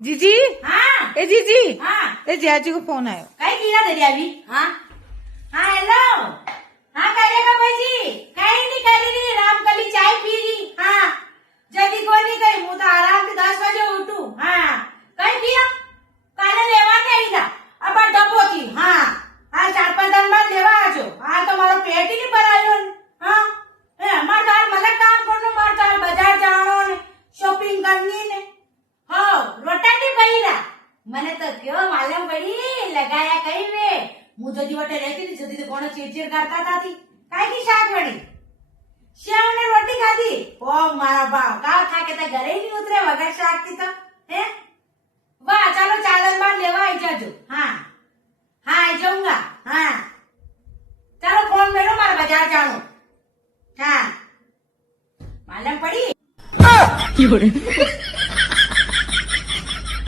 जीजी हाँ ए जीजी हाँ ए जियाजी को फोन आयो कई कीड़ा दे अभी हाँ हाँ हेलो हाँ करेगा भाई कहीं नहीं करी रही रामकली चाय पी रही हाँ जल्दी को नहीं गई मुँह तो आराम से 10 बजे उठू हाँ कहीं किया काले लेवा नहीं था अब डब्बो थी हाँ हाँ 4-5 दिन बाद लेवा आजो हाँ तो मारो पेट ही नहीं भरायो हाँ मार तार मतलब काम करनो मार तार बाजार जानो ने शॉपिंग करनी ने हाँ रोटा नहीं पईरा મને તો ક્યો માલમ પડી લગાયા કઈ વે હું જદી વટે રહેતી ને જદી તો કોણ ચીડચીડ કરતા તાતી કાઈ ની શાક વળી સેવ ને રોટી ખાધી ઓ મારા બાપ કા ખા કે તા ઘરે ની ઉતરે વગર શાક થી તો હે વાહ ચાલો 4 दिन बाद लेवा आई जाजो हां हां आई जाऊंगा हां चलो फोन मेरो मार बाजार जानो हां मालम पड़ी